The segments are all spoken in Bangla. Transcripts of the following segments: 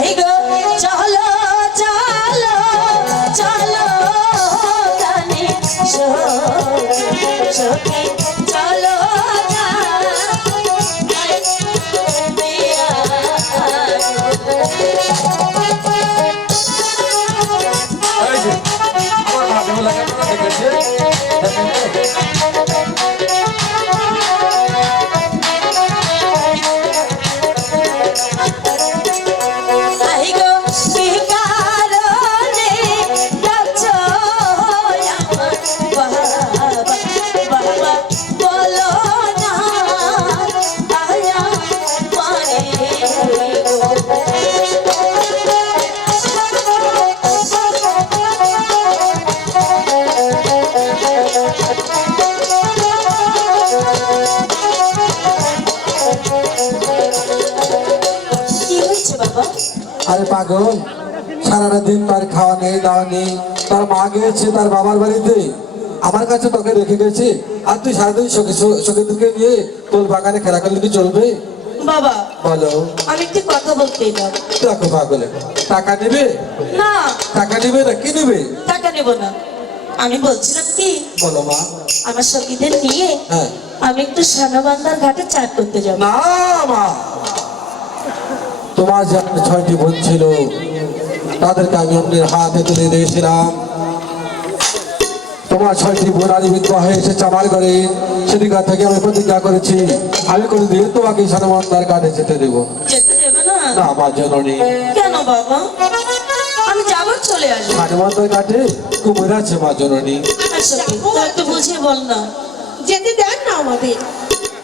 আহি গো আরে পাগল সারাটা দিন তার খাওয়া নেই দাওয়া নেই। তার মা গিয়েছে তার বাবার বাড়িতে। আমার কাছে তোকে রেখে গেছে। আর তুই সারাদিন সখী সখীদেরকে নিয়ে তোর বাগানে খেলা করলে কি চলবে? বাবা বলো। আমি একটি কথা বলতে এলাম দেখো পাগলে টাকা নেবে? না। টাকা নেবে না কি নেবে? টাকা নেব না। আমি বলছিলাম কি বলো মা। আমার সখীদের নিয়ে হ্যাঁ। আমি একটু সানাবান্দার ঘাটে চান করতে যাব। না মা। তোমার যেমন ছয়টি বোন ছিল তাদেরকে আমি আপনার হাতে তুলে দিয়েছিলাম। তোমার ছয়টি বোন আদি বিধবা হয়ে এসেছে আমার ঘরে। সেদিকে থেকে আমি প্রতিজ্ঞা করেছি আমি করে দিয়ে তোমাকে সানমান্দার কাঠে যেতে দেব। না? আমার জননী কেন বাবা? আমি যাবার চলে আসব। সানমান্দার কাঠে কুমির আছে মা জননী আর সখী তুই একটু বুঝিয়ে বল না। যেতে দেন না আমাদের।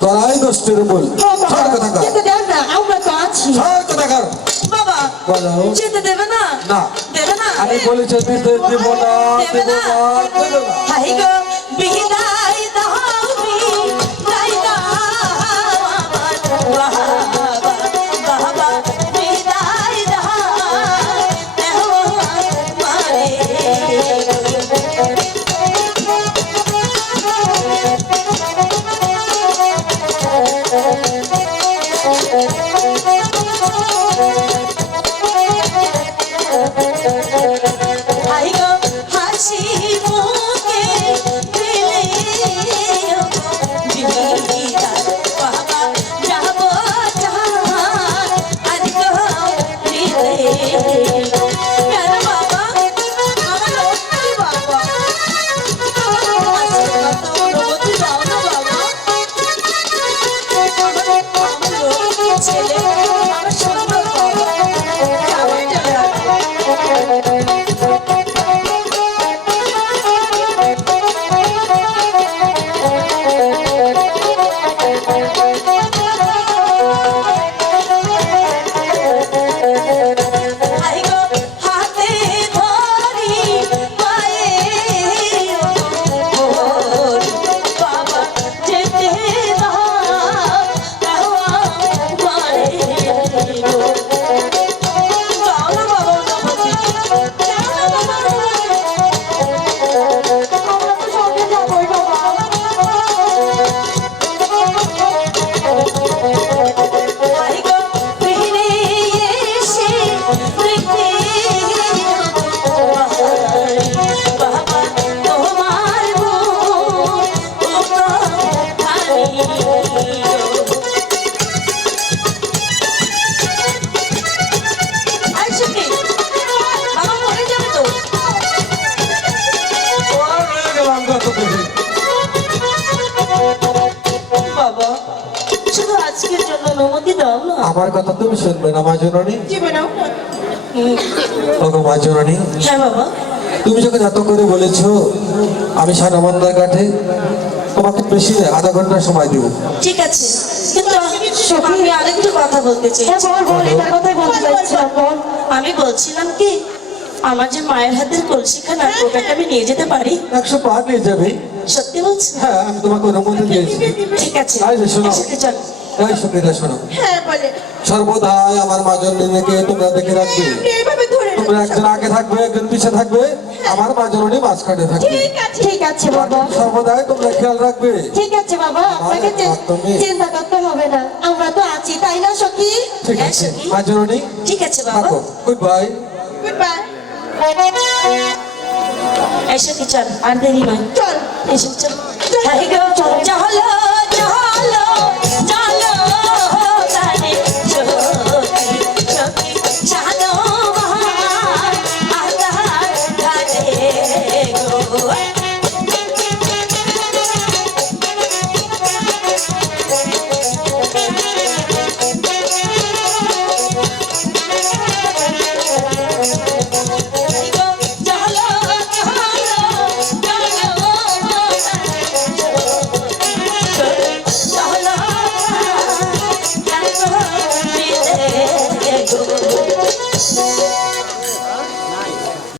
করাই দোষের বল কথা যেতে দেন না আমরা তো আছি। ছাড় কথা বাবা যেতে দেবে না? না। দেবে না? আমি বলেছি দেব না? দেবে না হাই গো বিদায় শুধু আজকের জন্য অনুমতি দাও না। আমার কথা তুমি শুনবে না মা জননী। জীবনে ওগো মা জননী। হ্যাঁ বাবা। তুমি যখন এত করে বলেছ আমি সানমান্দার কাঠে তোমাকে বেশি আধা ঘণ্টা সময় দিব। ঠিক আছে। কিন্তু আমি আরেকটু কথা বলতে চাই। হ্যাঁ বল বল এটা কথাই বলতে আমি বলছিলাম কি আমার যে মায়ের হাতের কলসিখানা ওটাকে আমি নিয়ে যেতে পারি? একশো পার নিয়ে যাবে। সত্যি বলছি? হ্যাঁ আমি তোমাকে দিয়েছি। ঠিক আছে। শোনো। চল। হ্যাঁ বলে। সর্বদাই আমার তোমরা দেখে রাখবে। তোমরা একজন আগে থাকবে একজন পিছে থাকবে আমার মা জননী মাঝখানে থাকবে। ঠিক আছে ঠিক আছে বাবা। সর্বদাই তোমরা খেয়াল রাখবে। ঠিক আছে বাবা আপনাকে চিন্তা করতে হবে না। আমরা তো আছি তাই না সখী? ঠিক হ্যাঁ, আছে সখী। মা জননী ঠিক আছে বাবা। গুড বাই গুড বাই এসে কি চল আর দেরি নয়। চল। এসে চল চলো চলো।